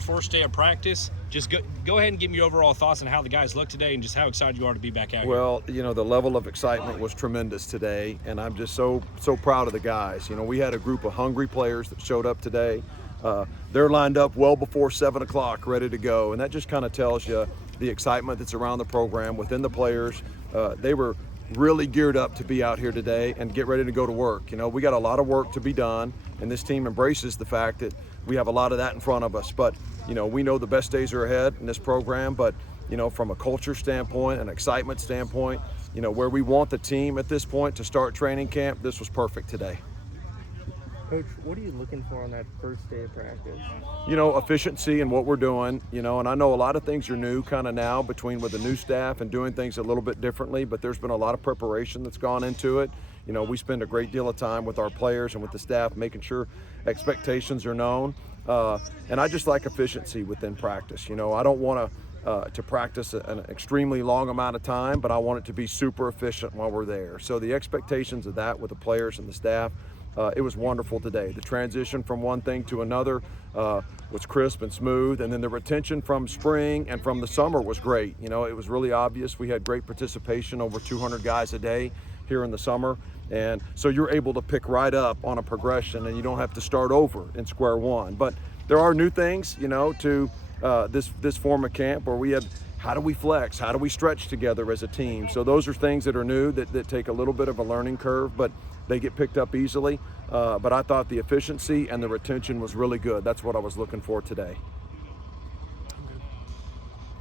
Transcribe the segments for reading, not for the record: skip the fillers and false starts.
your first day of practice. Just go ahead and give me your overall thoughts on how the guys look today and just how excited you are to be back out here. Well, the level of excitement was tremendous today, and I'm just so proud of the guys. We had a group of hungry players that showed up today. They're lined up well before 7 o'clock, ready to go, and that just kind of tells you the excitement that's around the program within the players. They were really geared up to be out here today and get ready to go to work. We got a lot of work to be done, and this team embraces the fact that we have a lot of that in front of us. But we know the best days are ahead in this program. But from a culture standpoint, an excitement standpoint, where we want the team at this point to start training camp, this was perfect today. Coach, what are you looking for on that first day of practice? Efficiency in what we're doing, and I know a lot of things are new kind of now between with the new staff and doing things a little bit differently, but there's been a lot of preparation that's gone into it. We spend a great deal of time with our players and with the staff making sure expectations are known. And I just like efficiency within practice. I don't want to practice an extremely long amount of time, but I want it to be super efficient while we're there. So the expectations of that with the players and the staff, it was wonderful today. The transition from one thing to another was crisp and smooth, and then the retention from spring and from the summer was great. It was really obvious. We had great participation, over 200 guys a day here in the summer, and so you're able to pick right up on a progression, and you don't have to start over in square one. But there are new things, to this form of camp where we have. How do we flex? How do we stretch together as a team? So those are things that are new that take a little bit of a learning curve, but they get picked up easily. But I thought the efficiency and the retention was really good. That's what I was looking for today.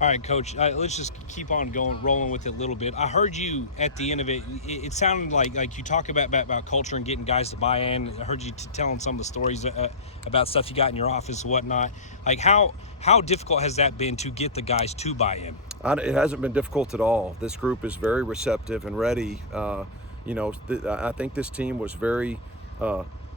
All right, Coach, let's just keep on rolling with it a little bit. I heard you at the end of it. It sounded like you talk about culture and getting guys to buy in. I heard you telling some of the stories about stuff you got in your office and whatnot. Like how difficult has that been to get the guys to buy in? It hasn't been difficult at all. This group is very receptive and ready. I think this team was very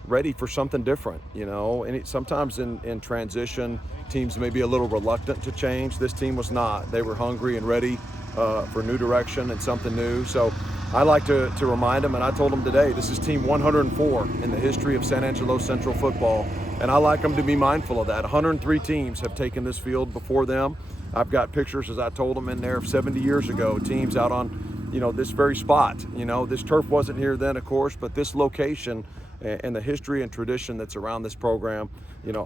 ready for something different, and sometimes in transition, teams may be a little reluctant to change. This team was not. They were hungry and ready for new direction and something new. So I like to remind them, and I told them today, this is team 104 in the history of San Angelo Central football, and I like them to be mindful of that. 103 teams have taken this field before them. I've got pictures, as I told them in there, of 70 years ago, teams out on this very spot. This turf wasn't here then, of course, but this location and the history and tradition that's around this program,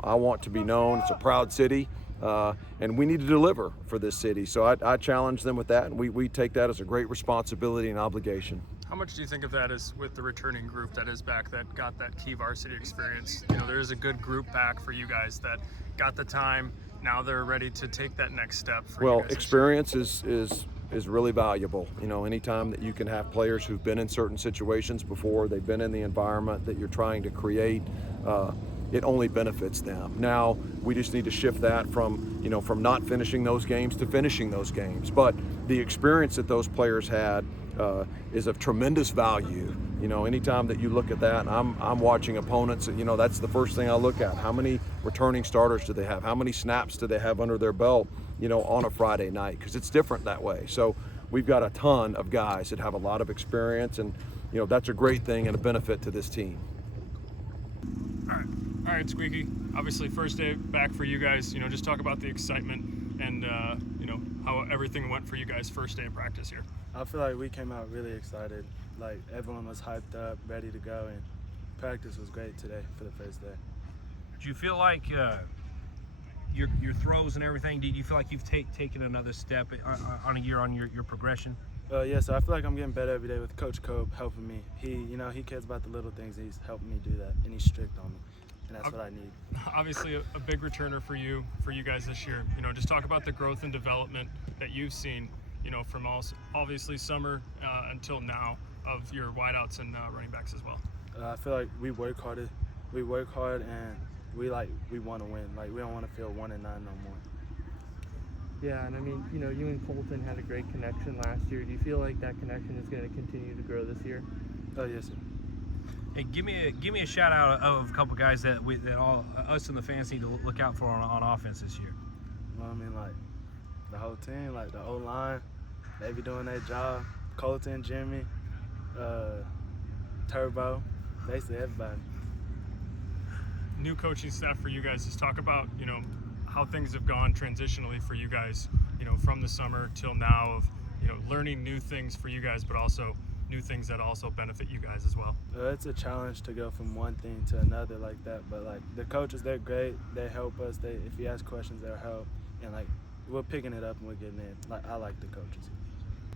I want to be known. It's a proud city, and we need to deliver for this city. So I challenge them with that, and we take that as a great responsibility and obligation. How much do you think of that is with the returning group that is back, that got that key varsity experience? There is a good group back for you guys that got the time. Now they're ready to take that next step for you guys. Experience is really valuable. Anytime that you can have players who've been in certain situations before, they've been in the environment that you're trying to create, it only benefits them. Now we just need to shift that from not finishing those games to finishing those games. But the experience that those players had is of tremendous value. Anytime that you look at that, I'm watching opponents, that's the first thing I look at. How many returning starters do they have? How many snaps do they have under their belt, on a Friday night? Because it's different that way. So we've got a ton of guys that have a lot of experience, and, that's a great thing and a benefit to this team. All right, Squeaky. Obviously, first day back for you guys. Just talk about the excitement and, how everything went for you guys first day of practice here. I feel like we came out really excited. Like, everyone was hyped up, ready to go, and practice was great today for the first day. Do you feel like your throws and everything, do you feel like you've taken another step on your progression? Yeah, so I feel like I'm getting better every day with Coach Cope helping me. He cares about the little things. He's helping me do that, and he's strict on me, and that's what I need. Obviously, a big returner for you guys this year. Just talk about the growth and development that you've seen, from obviously summer until now of your wideouts and running backs as well. I feel like we work hard, and we want to win. Like, we don't want to feel 1-9 no more. Yeah, and I mean, you and Colton had a great connection last year. Do you feel like that connection is going to continue to grow this year? Yes, sir. Hey, give me a shout out of a couple guys that all us and the fans need to look out for on offense this year. Well, I mean, like, the whole team, like the O-line, they be doing their job. Colton, Jimmy, Turbo, basically everybody. New coaching staff for you guys. Just talk about, how things have gone transitionally for you guys, you know, from the summer till now, of, you know, learning new things for you guys, but also new things that also benefit you guys as well. It's a challenge to go from one thing to another like that, but like the coaches, they're great. They help us. If you ask questions, they'll help, and like we're picking it up and we're getting in. Like I like the coaches.